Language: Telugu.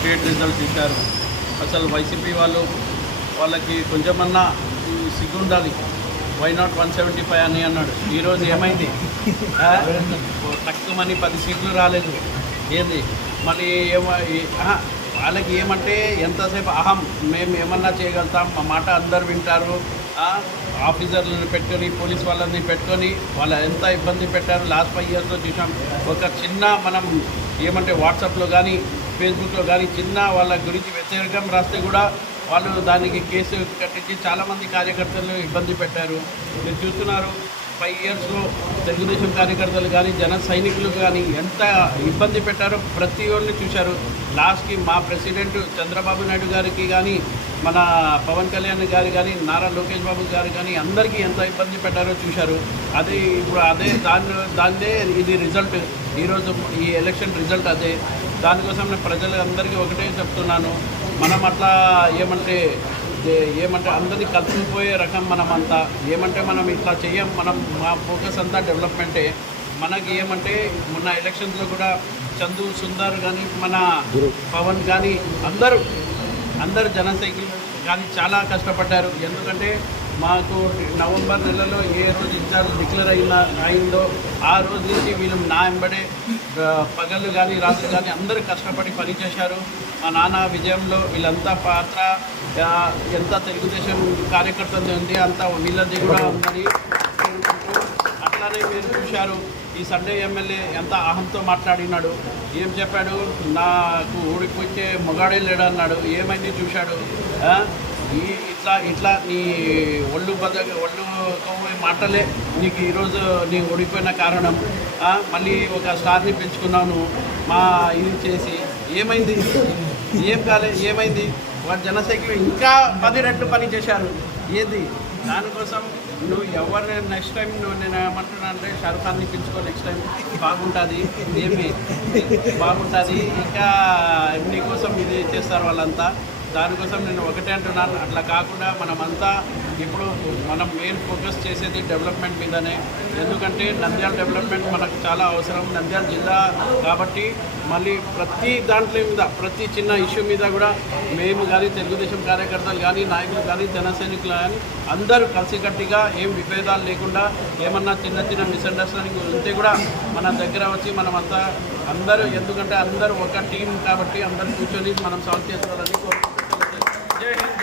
స్టేట్ రిజల్ట్ ఇచ్చారు అసలు వైసీపీ వాళ్ళు వాళ్ళకి కొంచెమన్నా సిగ్గు సిగ్గుండాలి why not one seventy five అని అన్నాడు. ఈరోజు ఏమైంది? తక్కువ తక్కువని పది సీట్లు రాలేదు. ఏంది? మళ్ళీ ఏమో వాళ్ళకి ఏమంటే ఎంతసేపు అహం మేము ఏమన్నా చేయగలుగుతాం మా మాట అందరు వింటారు ఆఫీసర్లను పెట్టుకొని పోలీస్ వాళ్ళని పెట్టుకొని వాళ్ళ ఎంత ఇబ్బంది పెట్టారు లాస్ట్ ఫైవ్ ఇయర్స్లో చూసాం. ఒక చిన్న మనం ఏమంటే వాట్సాప్లో కానీ ఫేస్బుక్లో కానీ చిన్న వాళ్ళ గురించి వ్యతిరేకం రాస్తే కూడా వాళ్ళు దానికి కేసు కట్టించి చాలామంది కార్యకర్తలు ఇబ్బంది పెట్టారు. మీరు చూస్తున్నారు. ఫైవ్ ఇయర్స్లో తెలుగుదేశం కార్యకర్తలు కానీ జన సైనికులు కానీ ఎంత ఇబ్బంది పెట్టారో ప్రతి ఒళ్ళు చూశారు. లాస్ట్కి మా ప్రెసిడెంట్ చంద్రబాబు నాయుడు గారికి కానీ మన పవన్ కళ్యాణ్ గారు కానీ నారా లోకేష్ బాబు గారు కానీ అందరికీ ఎంత ఇబ్బంది పెట్టారో చూశారు. అదే ఇప్పుడు అదే దాని దాన్నే ఇది రిజల్ట్ ఈరోజు ఈ ఎలక్షన్ రిజల్ట్ అదే. దానికోసం నేను ప్రజలందరికీ ఒకటే చెప్తున్నాను. మనం అట్లా ఏమంటే ఏమంటే అందరినీ కలిసిపోయే రకం మనం అంతా ఏమంటే మనం ఇట్లా చేయం మనం మా ఫోకస్ అంతా డెవలప్మెంటే. మనకి ఏమంటే మొన్న ఎలక్షన్స్లో కూడా చందు సుందర్ కానీ మన పవన్ కానీ అందరూ అందరు జనసైకిల్ కానీ చాలా కష్టపడ్డారు. ఎందుకంటే మాకు నవంబర్ నెలలో ఏ రోజు ఇన్ఛార్జ్ డిక్లేర్ అయిన అయిందో ఆ రోజు నుంచి వీళ్ళు నా వెంబడే పగళ్ళు పగలు కానీ రాత్రి కానీ అందరూ కష్టపడి పనిచేశారు. మా నాన్న విజయంలో వీళ్ళంతా పాత్ర ఎంత తెలుగుదేశం కార్యకర్తలు ఉంది అంత వీళ్ళది కూడా ఉందని అట్లానే మీరు చూశారు. ఈ సండే ఎమ్మెల్యే ఎంత అహంతో మాట్లాడినాడు. ఏం చెప్పాడు? నాకు ఊడిపోతే మొగాడే లేడు అన్నాడు ఏమైంది చూశాడు? ఈ ఇట్లా ఇట్లా నీ ఒళ్ళు బద ఒళ్ళు మాటలే నీకు ఈరోజు నీ ఓడిపోయిన కారణం. మళ్ళీ ఒక స్టార్ని పెంచుకున్నాను మా ఇది చేసి ఏమైంది? ఏం కాలే ఏమైంది? వాడు జనసైకిల్ ఇంకా పది రెట్లు పని చేశారు. ఏది? దానికోసం నువ్వు ఎవరిని నెక్స్ట్ టైం నువ్వు నేను ఏమంటున్నా అంటే షారుఖ్ ఖాన్ని పిలుచుకో నెక్స్ట్ టైం బాగుంటుంది. ఏమి? బాగుంటుంది. ఇంకా నీకోసం ఇది చేస్తారు వాళ్ళంతా. దానికోసం నేను ఒకటే అంటున్నాను. అట్లా కాకుండా మనమంతా ఇప్పుడు మనం మెయిన్ ఫోకస్ చేసేది డెవలప్మెంట్ మీదనే. ఎందుకంటే నంద్యాల డెవలప్మెంట్ మనకు చాలా అవసరం. నంద్యాల జిల్లా కాబట్టి మళ్ళీ ప్రతి దాంట్లో మీద ప్రతి చిన్న ఇష్యూ మీద కూడా మేము కానీ తెలుగుదేశం కార్యకర్తలు కానీ నాయకులు కానీ జన సైనికులు కానీ అందరూ కలిసికట్టిగా ఏం విభేదాలు లేకుండా ఏమన్నా చిన్న చిన్న మిస్అండర్స్టాండింగ్ ఉంటే కూడా మన దగ్గర వచ్చి మనమంతా అందరూ ఎందుకంటే అందరూ ఒక టీం కాబట్టి అందరూ కూర్చొని మనం సాల్వ్ చేసుకోవాలని కోరుకుంటున్నాం. Yay.